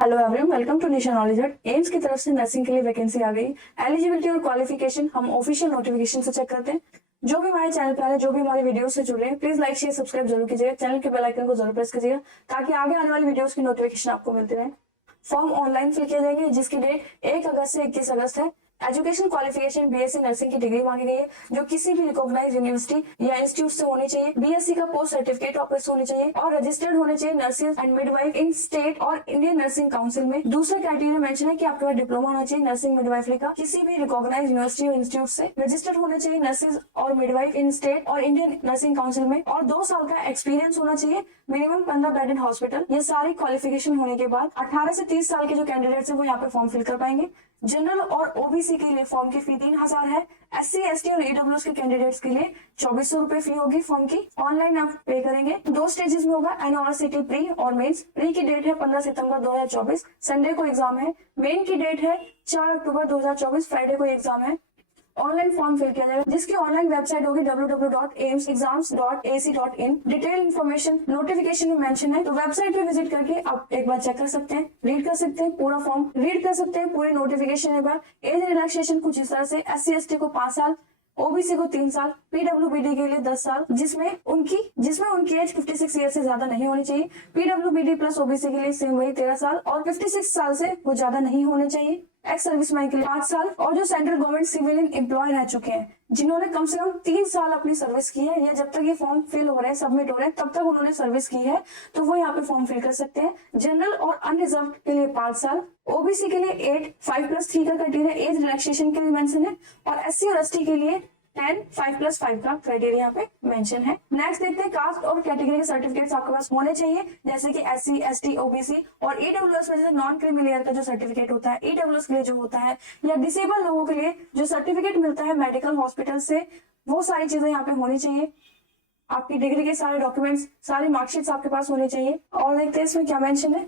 Hello everyone, welcome to Nisha knowledge hut. AIIMS की तरफ से नर्सिंग के लिए वैकेंसी आ गई। एलिजिबिलिटी और क्वालिफिकेशन हम ऑफिशियल नोटिफिकेशन से चेक करते हैं। जो भी हमारे चैनल पर आ रहे हैं, जो भी हमारी वीडियो से जुड़े हैं, प्लीज लाइक शेयर सब्सक्राइब जरूर कीजिएगा। चैनल के बेल आइकन को जरूर प्रेस कीजिएगा ताकि आगे आने वाली वीडियोस की नोटिफिकेशन आपको मिलती रहे। फॉर्म ऑनलाइन फिल किए जाएंगे जिसकी डेट 1 अगस्त से 21 अगस्त है। एजुकेशन क्वालिफिकेशन बीएससी नर्सिंग की डिग्री मांगी गई है जो किसी भी रिकॉग्नाइज्ड यूनिवर्सिटी या इंस्टीट्यूट से होनी चाहिए। बीएससी का पोस्ट सर्टिफिकेट ऑफिस होनी चाहिए और रजिस्टर्ड होने चाहिए nurses and midwife in state और इंडियन नर्सिंग काउंसिल में। दूसरा क्राइटेरिया मेंशन है कि आपके पास डिप्लोमा होना चाहिए नर्सिंग मिडवाइफरी का किसी भी रिकॉग्नाइज्ड यूनिवर्सिटी और इंस्टीट्यूट से। रजिस्टर्ड होना चाहिए नर्सेज और मिडवाइफ इन स्टेट और इंडियन नर्सिंग काउंसिल में और 2 साल का एक्सपीरियंस होना चाहिए। Minimum 15 bed in hospital. ये सारी क्वालिफिकेशन होने के बाद 18 से 30 साल के जो कैंडिडेट्स है वो यहाँ पे फॉर्म फिल कर पाएंगे। जनरल और ओबीसी के लिए फॉर्म की फी 3000 है। एससी एसटी और ईडब्ल्यूएस के कैंडिडेट्स के लिए 2400 रुपए फी होगी फॉर्म की। ऑनलाइन आप पे करेंगे। 2 स्टेजेस में होगा, एनओआरसीटी प्री और मेंस। प्री की डेट है 15 सितंबर 2024, संडे को एग्जाम है। मेन की डेट है 4 अक्टूबर 2024, फ्राइडे को एग्जाम है। ऑनलाइन फॉर्म फिल किया जाएगा जिसकी ऑनलाइन वेबसाइट होगी www.aimsexams.ac.in। डिटेल इन्फॉर्मेशन नोटिफिकेशन में मेंशन है, तो वेबसाइट पे विजिट करके आप एक बार चेक कर सकते हैं, रीड कर सकते हैं, पूरा फॉर्म रीड कर सकते हैं, पूरी नोटिफिकेशन एक बार। एज रिलैक्सेशन कुछ इस तरह से, एससी एसटी को 5 साल, ओबीसी को 3 साल, पीडब्ल्यूबीडी के लिए 10 साल जिसमें उनकी एज 56 ईयर से ज्यादा नहीं होनी चाहिए। पीडब्ल्यूबीडी प्लस ओबीसी के लिए सेम वही 13 साल और 56 साल से वो ज्यादा नहीं होने चाहिए। एक्स सर्विसमैन के लिए 5 साल और जो सेंट्रल गवर्नमेंट सिविलियन एम्प्लॉय रह चुके हैं जिन्होंने कम से कम 3 साल अपनी सर्विस की है या जब तक ये फॉर्म फिल हो रहे हैं, सबमिट हो रहे हैं, तब तक उन्होंने सर्विस की है तो वो यहाँ पे फॉर्म फिल कर सकते हैं। जनरल और अनरिजर्व के लिए 5 साल, ओबीसी के लिए 8, 5+3 का क्राइटेरिया एज रिलैक्सेशन के लिए मेंशन है और एससी और एसटी के लिए 10, 5+5 का क्राइटेरिया यहाँ पे मेंशन है। नेक्स्ट देखते हैं, कास्ट और कैटेगरी के सर्टिफिकेट्स आपके पास होने चाहिए जैसे कि एससी एसटी ओबीसी और ईडब्ल्यूएस में जैसे नॉन क्रीमी लेयर का जो सर्टिफिकेट होता है ईडब्ल्यूएस के लिए जो होता है, या डिसेबल लोगों के लिए जो सर्टिफिकेट मिलता है मेडिकल हॉस्पिटल से, वो सारी चीजें यहाँ पे होनी चाहिए। आपकी डिग्री के सारे डॉक्यूमेंट्स, सारी मार्कशीट्स आपके पास होने चाहिए। और देखते हैं इसमें क्या मेंशन है,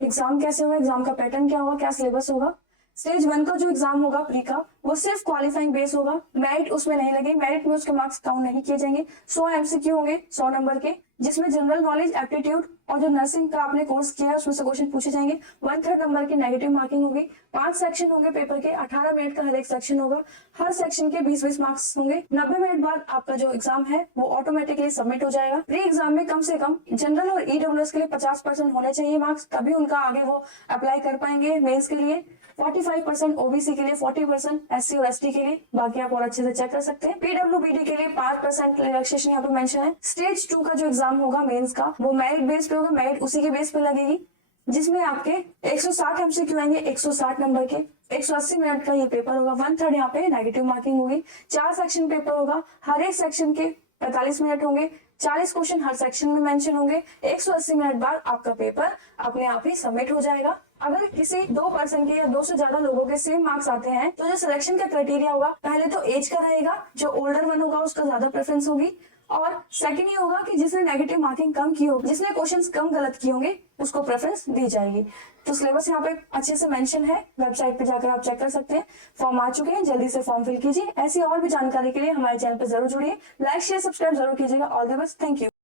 एग्जाम कैसे होगा, एग्जाम का पैटर्न क्या होगा, क्या सिलेबस होगा। स्टेज 1 का जो एग्जाम होगा प्री का, वो सिर्फ क्वालिफाइंग बेस होगा, मेरिट उसमें नहीं लगेगी, मेरिट में उसके मार्क्स काउंट नहीं किए जाएंगे। 100 एमसीक्यू होंगे 100 नंबर के जिसमें जनरल नॉलेज, एप्टीट्यूड और जो नर्सिंग का आपने कोर्स किया है उसमें से क्वेश्चन पूछे जाएंगे। 1/3 नंबर की नेगेटिव मार्किंग होगी। 5 सेक्शन होंगे पेपर के, 18 मिनट का हर एक सेक्शन होगा। हर सेक्शन के 20-20 मार्क्स होंगे। 90 मिनट बाद आपका जो एग्जाम है वो ऑटोमेटिकली सबमिट हो जाएगा। प्री एग्जाम में कम से कम जनरल और ईडब्ल्यूएस के लिए 50% होने चाहिए मार्क्स, तभी उनका आगे वो अप्लाई कर पाएंगे मेंस के लिए। 45% ओबीसी के लिए, 40% एससी और एसटी के लिए, बाकी आप और अच्छे से चेक कर सकते हैं। पीडब्ल्यूबीडी के लिए 5% रिलैक्सेशन यहाँ पे मेंशन है। स्टेज 2 का जो एग्जाम होगा मेंस का, वो मेरिट बेस पे होगा, मेरिट उसी के बेस पे लगेगी जिसमें आपके 160 एमसीक्यू आएंगे 160 नंबर के। 180 मिनट का ये पेपर होगा। 1/3 यहाँ पे नेगेटिव मार्किंग होगी। 4 सेक्शन पेपर होगा, हर एक सेक्शन के 45 मिनट होंगे। 40 क्वेश्चन हर सेक्शन में मेंशन होंगे। 180 मिनट बाद आपका पेपर अपने आप ही सबमिट हो जाएगा। अगर किसी 2 पर्सन के या 2 से ज्यादा लोगों के सेम मार्क्स आते हैं तो जो सिलेक्शन का क्राइटेरिया होगा, पहले तो एज का रहेगा, जो ओल्डर वन होगा उसका ज्यादा प्रेफरेंस होगी, और सेकंड ये होगा कि जिसने नेगेटिव मार्किंग कम की होगी, जिसने क्वेश्चंस कम गलत किए होंगे उसको प्रेफरेंस दी जाएगी। तो सिलेबस यहाँ पे अच्छे से मेंशन है, वेबसाइट पे जाकर आप चेक कर सकते हैं। फॉर्म आ चुके हैं, जल्दी से फॉर्म फिल कीजिए। ऐसी और भी जानकारी के लिए हमारे चैनल पर जरूर जुड़िए। लाइक शेयर सब्सक्राइब जरूर कीजिएगा। All the best, thank you.